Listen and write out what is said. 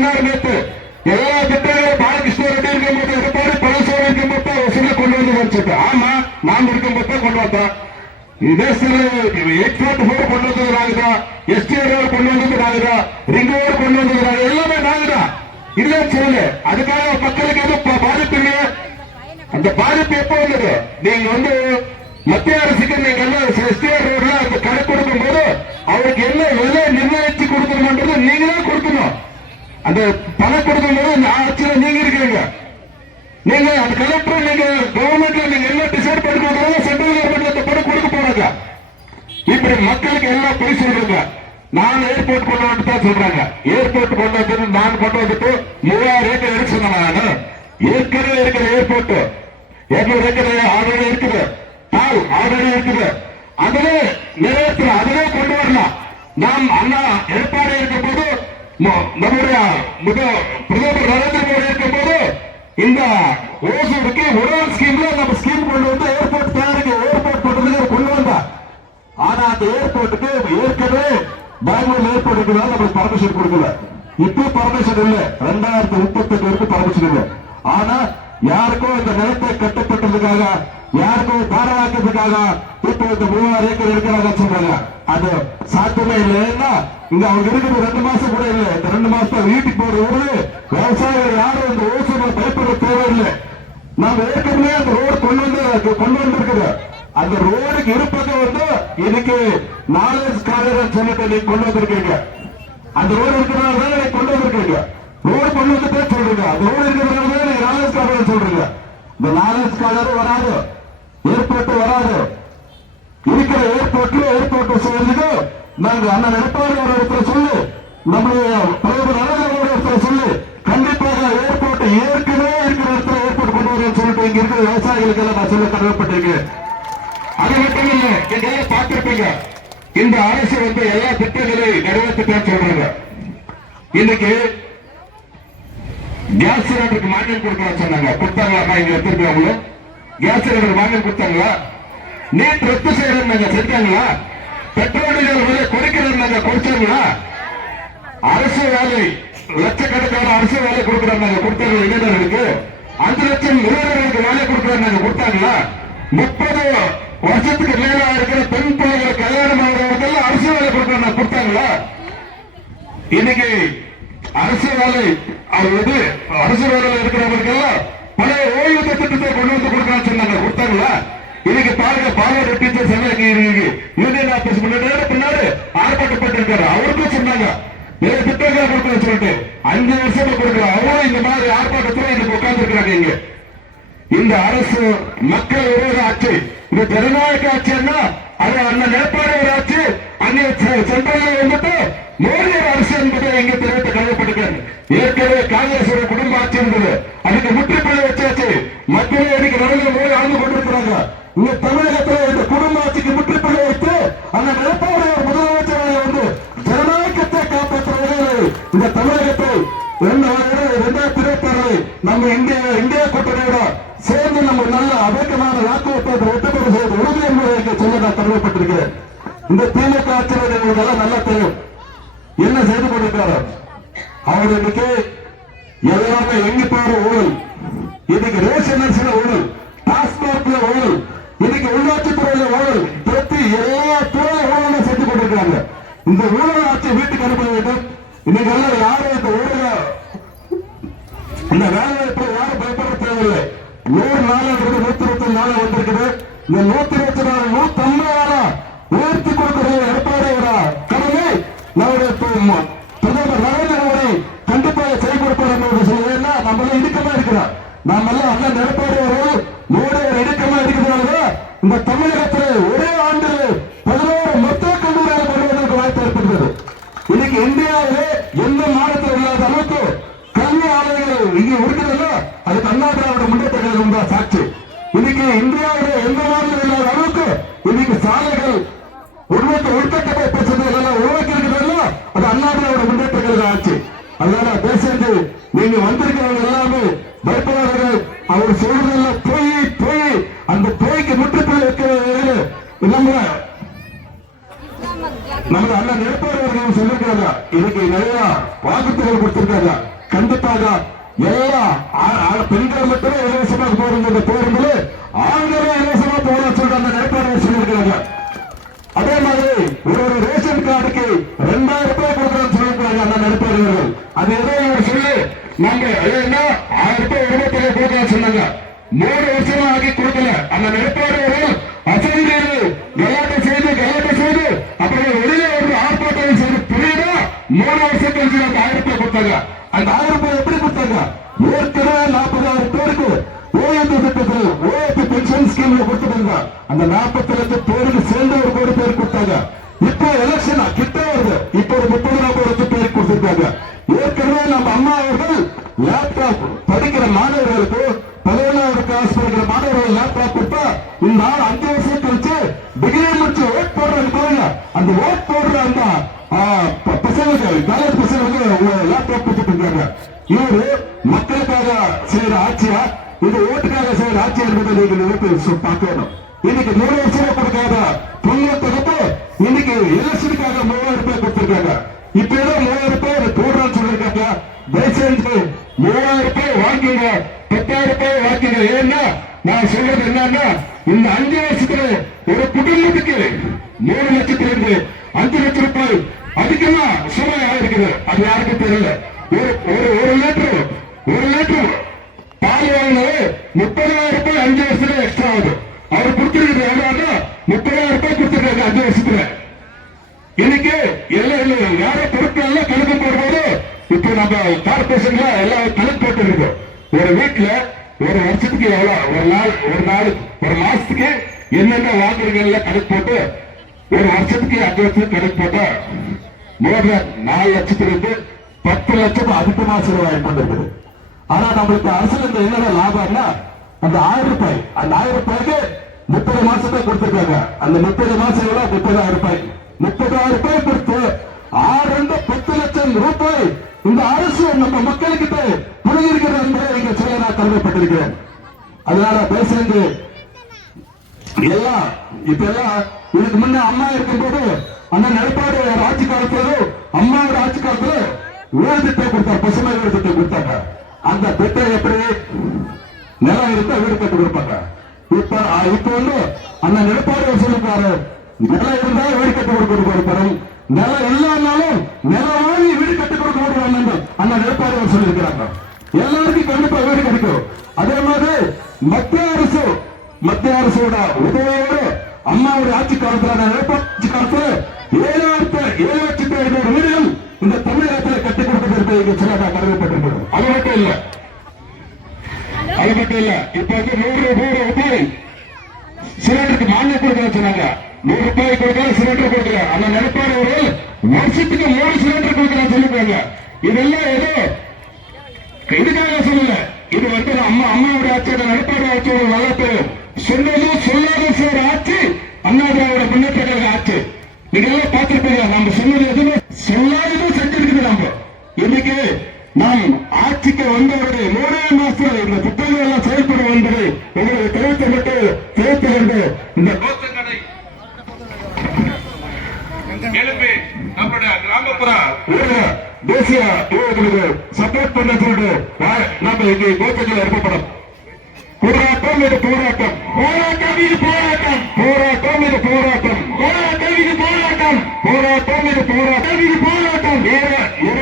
சொன்னார் நேற்று எல்லா திட்டங்களும் பாலகிருஷ்ண ரெட்டி இருக்கும்போது எடப்பாடி பழனிசாமி இருக்கும்போது வசூல கொண்டு வந்து வச்சுட்டு ஆமா நாம் இருக்கும்போது கொண்டு வந்தோம். இதே சில 844 கொண்டு வந்தது நாங்கதான், எஸ்டிஆர் கொண்டு வந்தது நாங்கதான், ரிங் ரோடு கொண்டு வந்தது நாங்க, எல்லாமே நாங்கதான். இல்லன்னு சொல்லு. அதுக்காக மக்களுக்கு எதுவும் பாதிப்பு இல்லையா? அந்த பாதிப்பு எப்ப வந்தது? நீங்க மத்திய அரசுக்கு நீங்க எல்லாம் எஸ்டிஆர் ரோட்ல அந்த கடை கொடுக்கும் போது அவருக்கு என்ன விலை நிர்ணயிச்சு கொடுக்கணும்ன்றது நீங்க தான் கொடுக்கணும். அந்த பணம் கொடுக்கும் போது அந்த ஆட்சியில நீங்க இருக்கிறீங்க. நீங்க அந்த கலெக்டர் நீங்க கவர்மெண்ட்ல நீங்க என்ன டிசைட் பண்ணிருக்காங்க, சென்ட்ரல் கவர்மெண்ட்ல அந்த பணம் கொடுக்க போறாங்க. இப்படி மக்களுக்கு எல்லாம் போய் சொல்றீங்க. நான் ஏர்போர்ட் கொண்டு வந்து தான் சொல்றாங்க. ஏர்போர்ட் கொண்டு வந்து நான் கொண்டு வந்துட்டு 3000 ஏக்கர் எடுக்க சொன்னேன். ஏற்கனவே இருக்கிற ஏர்போர்ட் 200 ஏக்கர் ஆல்ரெடி இருக்குது, ஆல்ரெடி இருக்குது. அதிலே நிறைவேற்ற அதிலே கொண்டு வரலாம். நாம் அண்ணா எடப்பாடி இருக்கும் போது நம்முடைய பிரதமர் நரேந்திர மோடி இருக்கும் போது இந்த ஓசூருக்கு ஒரு ஸ்கீம்ல நம்ம ஸ்கீம் கொண்டு வந்து ஏர்போர்ட் தயாரிக்க ஏர்போர்ட் பண்றதுக்கு கொண்டு வந்தா. ஆனா அந்த ஏர்போர்ட்டுக்கு ஏற்கனவே பெங்களூர் ஏர்போர்ட் நம்மளுக்கு பர்மிஷன் கொடுக்கல. இப்போ பர்மிஷன் இல்ல, 2038 வரைக்கும் பர்மிஷன் இல்ல. ஆனா யாருக்கும் இந்த நிலத்தை கட்டப்பட்டதுக்காக, யாருக்கும் தாராளத்துக்காக இப்போ இந்த 3000 ஏக்கர் எடுக்கிறாங்க சொல்றாங்க. அது சாத்தியமே இல்லை. ஏன்னா இங்க அவங்க இருக்கிறது 2 மாசம் கூட இல்லை. இந்த 2 மாசம் வீட்டுக்கு போறது விவசாயிகள் யாரும் இந்த ஓசூர்ல பயப்பட தேவையில்லை. நாம ஏற்கனவே அந்த ரோடு கொண்டு வந்திருக்குது. அந்த ரோடுக்கு இருப்பது இன்னைக்கு நாலேஜ் காலேஜ் சொல்லிட்டு நீங்க கொண்டு வந்திருக்கீங்க. அந்த ரோடு இருக்கிறதால நீங்க கொண்டு வந்திருக்கீங்க. ரோடு கொண்டு வந்துட்டே சொல்றீங்க. அந்த ரோடு இருக்கிறதால நீங்க நாலேஜ் காலேஜ் சொல்றீங்க. இந்த நாலேஜ் காலேஜ் வராது, ஏர்போர்ட் வராது. இருக்கிற ஏர்போர்ட் சொல்லுங்க. நாங்க அண்ணன் எடப்பாடி இடத்துல சொல்லி, நம்முடைய பிரதமர் நரேந்திர மோடி இடத்துல சொல்லி, கண்டிப்பாக ஏர்போர்ட் ஏற்கனவே இருக்கிற இடத்துல ஏர்போர்ட் கொண்டு வரேன்னு சொல்லிட்டு இங்க இருக்கிற விவசாயிகளுக்கு எல்லாம் நான் சொல்ல கடமைப்பட்டிருக்கேன். அது மட்டும் இல்ல, நீங்க எல்லாம் பார்த்திருப்பீங்க, இந்த அரசு எல்லா திட்டங்களை நிறைவேற்றிட்டேன்னு சொல்றாங்க. இன்னைக்கு கேஸ் சிலிண்டருக்கு மானியம் கொடுக்கணும் சொன்னாங்க. கொடுத்தாங்களா? இங்க எடுத்துருக்காங்களோ கேஸ் சிலிண்டர் மானியம் கொடுத்தாங்களா? நீட் ரத்து செய்யறாங்க, செஞ்சாங்களா? பெட்ரோல் டீசல் விலை குறைக்கிறாங்க, குறைச்சாங்களா? அரசு வேலை லட்சக்கணக்கான அரசு வேலை கொடுக்கிறாங்க, கொடுத்தாங்க. இளைஞர்களுக்கு 5 லட்சம் இளைஞர்களுக்கு வேலை கொடுக்கிறாங்க, கொடுத்தாங்களா? 30 வருஷத்துக்கு மேல இருக்கிற பெண் பிள்ளைகளை கல்யாணம் ஆகிறவர்கள் அரசு வேலை கொடுக்கிறாங்க, கொடுத்தாங்களா? இன்னைக்கு அரசு வேலை அரசு வேலையில் இருக்கிறவங்களுக்கு எல்லாம் பழைய ஓய்வு திட்டத்தை கொண்டு வந்து கொடுக்கறான்னு சொன்னாங்க, கொடுத்தாங்களா? இன்னைக்கு பாருங்க, பாவட டீச்சர்ஸ் எல்லாம் யூனியன் ஆபீஸ் பின்னாடி ஆர்ப்பாட்டப்பட்டிருக்காரு. அவருக்கும் சொன்னாங்க நிறைய திட்டங்களை கொடுக்கணும்னு சொல்லிட்டு 5 வருஷமா கொடுக்கலாம். அவரும் இந்த மாதிரி ஆர்ப்பாட்டத்தில் இன்னைக்கு உட்கார்ந்து இருக்கிறாங்க. இங்க இந்த அரசு மக்கள் விரோத ஆட்சி, இந்த ஜனநாயக ஆட்சின்னா அது அண்ணன் எடப்பாடி ஒரு ஆட்சி, அங்கே சென்ட்ரல் வந்துட்டு மோடி அரசு என்பதை இங்கே தெரிவித்து கருதப்பட்டிருக்காரு. ஏற்கனவே காங்கிரஸ் குடும்ப ஆட்சி இருந்தது, அதுக்கு முற்றுப்புள்ளி வச்சாச்சு. மத்தியிலே இன்னைக்கு நரேந்திர மோடி ஆண்டு கொண்டிருக்கிறாங்க. இங்க தமிழகத்தில் இந்த குடும்ப ஆட்சிக்கு முற்றுப்புள்ளி வைத்து அந்த எடப்பாடி முதலமைச்சரை ஜனநாயகத்தை காப்பாற்றுவதில் இந்த தமிழகத்தை 2026 நம்ம இந்திய கூட்டணியோட சேர்ந்து நம்ம நல்ல அவேக்கமான வாக்குவத்தை வெட்டுப்பட செய்து உறுதி என்பதை சொல்ல நான் கடமைப்பட்டிருக்கிறேன். இந்த திமுக ஆட்சியில் எங்களுக்கு நல்லா தெரியும் என்ன செய்து கொண்டிருக்காரு. அவர் இன்னைக்கு எல்லாமே எங்க பாரு ஊழல், இன்னைக்கு ரேஷன் அரிசியில ஊழல், டாஸ்மாக்ல ஊழல், இன்னைக்கு உள்ளாட்சித்துறையில ஊழல், பிரதி எல்லா துறையில ஊழலை செஞ்சு கொண்டிருக்காங்க. இந்த ஊழல் ஆட்சி வீட்டுக்கு அனுப்ப வேண்டும். இன்னைக்கு எல்லாம் யாரும் இந்த ஊழல இந்த வேலைவாய்ப்பு யாரும் பயப்பட தேவையில்லை. 100 நாள் 124 நாள் வந்திருக்குது. இந்த 124 150 உயர்த்தி கொடுக்கிறது எடப்பாடியோட கடமை. நம்முடைய பிரதமர் நரேந்திர மோடி கண்டிப்பாக செய்து கொடுப்பார் என்று சொல்லுவேன்னா நம்ம எல்லாம் இடுக்கமா இருக்கிறோம். நாம எல்லாம் அண்ணன் எடப்பாடி அவர்கள் மோடி இடுக்கமா இருக்கிறாங்க. இந்த தமிழகத்தில் ஒரே ஆண்டில் 11 மருத்துவ கல்லூரிகளை கொண்டு வாய்ப்பு ஏற்படுகிறது. இன்னைக்கு இந்தியாவிலே எந்த மாநிலத்தில் இல்லாத அளவுக்கு கல்வி ஆலயங்கள் இங்கே இருக்கிறதோ அதுக்கு அண்ணா திராவிட முன்னேற்ற கழகம் தான் சாட்சி. இன்னைக்கு இந்தியாவிலே எந்த மாநிலம் இல்லாத அளவுக்கு இன்னைக்கு சாலைகள் உள்கட்டமை பிரச்சனைகள் எல்லாம் உருவாக்கி இருக்கிறதோ அது அண்ணா திராவிட முன்னேற்ற கழகம் ஆட்சி. அதனால பேசுறது நீங்க வந்திருக்கிறவங்க எல்லாமே பயப்படாதவர்கள். அவர் சொல்றதெல்லாம் போய் அந்த போய்க்கு முற்றுப்புள்ளி வைக்கிற நம்ம அண்ணன் எடப்பாடி அவர்கள் சொல்லிருக்கிறார். கொடுத்திருக்காங்க, இதுக்கு நிறைய வாக்குறுதிகள் கொடுத்திருக்காங்க. கண்டிப்பாக எல்லா பெண்கள் மட்டுமே இலவசமாக போறது பேருந்துல ஆண்களும் இலவசமா போகலாம் சொல்ற அந்த நிலைப்பாடு சொல்லியிருக்காங்க. அதே மாதிரி ஒரு ரேஷன் கார்டுக்கு 2000 ரூபாய் கொடுக்கணும்னு சொல்லியிருக்காங்க அந்த நிலைப்பாடுகள். அது ஏதோ இவர் சொல்லி நாங்க என்ன 1000 ரூபாய் உரிமத்தில் கொடுக்கலாம் சொன்னாங்க. 3 வருஷமா ஆகி கொடுக்கல. அந்த நிலைப்பாடுகள் அசம்பிளியில் கலாட்டை செய்து அப்புறம் வெளியே ஒரு ஆர்ப்பாட்டம் செய்து புரியுதா 3 வருஷம் கழிச்சு அந்த 1000 ரூபாய் கொடுத்தாங்க. அந்த 1000 ரூபாய் எப்படி கொடுத்தாங்க? ஏற்கனவே 40,000 பேருக்கு ஓஎம்பி திட்டத்தில் ஓஎம்பி பென்ஷன் ஸ்கீம்ல கொடுத்துட்டாங்க. அந்த 40 லட்சம் பேருக்கு சேர்ந்து 1 கோடி பேர் கொடுத்தாங்க. இப்போ எலெக்ஷன் கிட்ட வருது, இப்போ ஒரு 30-40 லட்சம் பேருக்கு கொடுத்திருக்காங்க. ஏற்கனவே நம்ம அம்மா அவர்கள் லேப்டாப் படிக்கிற மாணவர்களுக்கு 11வது கிளாஸ் படிக்கிற மாணவர்கள் லேப்டாப் கொடுத்தா இந்த 5 வருஷம் கழிச்சு டிகிரி முடிச்சு ஓட் போடுறது பாருங்க. அந்த ஓட் போடுற அந்த பசங்களுக்கு காலேஜ் பசங்களுக்கு லேப்டாப் கொடுத்துட்டு இருக்காங்க. இவரு மக்களுக்காக செய்யற ஆட்சியா இது ஓட்டுக்காக செய்யற ஆட்சி என்பதை நீங்க நினைத்து பார்க்கணும். இன்னைக்கு 100 வருஷமா கொடுக்காத பொங்கல் தொகுப்பு இன்னைக்கு எலெக்ஷனுக்காக 3000 ரூபாய் கொடுத்திருக்காங்க. இப்ப ஏதோ 3000 ரூபாய் போடுறான்னு சொல்லிருக்காங்க. தயவுசெய்து 3000 ரூபாய் வாங்கிங்க, 10,000 ரூபாய் வாங்கிங்க. ஏன்னா நான் சொல்றது என்னன்னா இந்த 5 வருஷத்துல ஒரு குடும்பத்துக்கு 3 லட்சத்திலிருந்து 5 லட்சம் ரூபாய் அதிகமா சுமை ஆயிருக்குது. அது யாருக்கும் தெரியல. ஒரு லிட்டர் பால் வாங்கினது 30,000 ரூபாய் 5 வருஷத்துல எக்ஸ்ட்ரா ஆகுது. அவர் கொடுத்திருக்கிறது எவ்வளவு? 30,000 ரூபாய் கொடுத்திருக்காங்க 5 வருஷத்துல. இன்னைக்கு எல்லாம் யாரோ பொருட்கள் எல்லாம் கணக்கு போடும்போது இப்ப நம்ம கார்பரேஷன்ல எல்லாம் கணக்கு போட்டு இருக்கோம். ஒரு வீட்டுல ஒரு வருஷத்துக்கு எவ்வளவு, ஒரு மாசத்துக்கு என்னென்ன வாங்குறீங்க கணக்கு போட்டு ஒரு வருஷத்துக்கு 5 வருஷத்துக்கு கணக்கு போட்டா மோர் 4 லட்சத்திலிருந்து 10 லட்சம் அதிகமா செலவாயிட்டு இருக்குது. ஆனா நம்மளுக்கு அரசுல இந்த என்னென்ன லாபம்னா அந்த 1000 ரூபாய், அந்த 1000 ரூபாய்க்கு 30 மாசத்தை கொடுத்திருக்காங்க. அந்த 30 மாசம் எவ்வளவு? 30,000 ரூபாய். 30,000 ரூபாய் கொடுத்து 10 லட்சம் ரூபாய் இந்த அரசு நம்ம மக்களுக்கிட்ட புரிஞ்சிருக்கிறது என்பதை இங்க சொல்ல நான் கடமைப்பட்டிருக்கிறேன். அதனால பேசுறது எல்லாம் இப்ப எல்லாம் இதுக்கு முன்ன அம்மா இருக்கும்போது அந்த நிலைப்பாடு ஆட்சி காலத்துல அம்மாவோட ஆட்சி காலத்துல வீடு திட்டம் கொடுத்தாங்க, பசுமை வீடு திட்டம் கொடுத்தாங்க. அந்த திட்டம் எப்படி நிலம் இருந்தா வீடு கட்டி கொடுப்பாங்க. இப்ப வந்து அந்த நிலைப்பாடு சொல்லிருக்காரு, நிலம் இருந்தா வீடு கட்டி கொடுக்கணும், நிலம் இல்லைன்னாலும் நிலம் வாங்கி வீடு கட்டி கொடுக்க வேண்டும் அந்த நிலைப்பாடு சொல்லியிருக்கிறாங்க. எல்லாருக்கும் கண்டிப்பா வீடு கிடைக்கும். அதே மாதிரி மத்திய அரசோட உதவியோடு அம்மாவுடைய ஆட்சி காலத்துல ஆட்சி காலத்துல 7,500 வீடுகள் இந்த தமிழகத்தில் கட்டிக் கொடுப்பதற்கு சொல்ல நான் கடமைப்பட்டிருக்கிறோம். அது மட்டும் இல்ல இப்ப வந்து 100 ரூபாய் சிலிண்டருக்கு மானியம் கொடுக்க சொன்னாங்க. 100 ரூபாய் கொடுக்கல, சிலிண்டர் கொடுக்கல. அந்த நிலைப்பாடு வருஷத்துக்கு 3 சிலிண்டர் கொடுக்கலாம் சொல்லிருக்காங்க. இதெல்லாம் ஏதோ இதுக்காக சொல்லல, இது வந்து அம்மாவுடைய ஆட்சியோட நிலைப்பாடு ஆட்சி நல்லா தெரியும். சொன்னதும் சொல்லாத செய்யற ஆட்சி அண்ணா திராவிட முன்னேற்ற கழக ஆட்சி. இதெல்லாம் பார்த்திருப்பீங்க. நம்ம சொன்னது எதுவுமே சொல்லாததும் செஞ்சிருக்குது. நம்ம இன்னைக்கு நாம் ஆட்சிக்கு வந்தவர்கள் 3 மாசத்துல இந்த திட்டங்கள் எல்லாம் செயல்படும் என்பதை உங்களுக்கு தெரிவித்து கொண்டு இந்த கோத்தங்கடை எழுப்பி நம்முடைய கிராமப்புற தேசிய யுவர்களுக்கு சப்போர்ட் பண்ண சொல்லிட்டு நம்ம இங்கே கோத்தங்கள் இருக்கப்படும். போராட்டம் இது போராட்டம், போராட்டம் இது போராட்டம், போராட்டம் இது போராட்டம், போராட்டம் இது போராட்டம், போராட்டம் இது போராட்டம், இது போராட்டம்.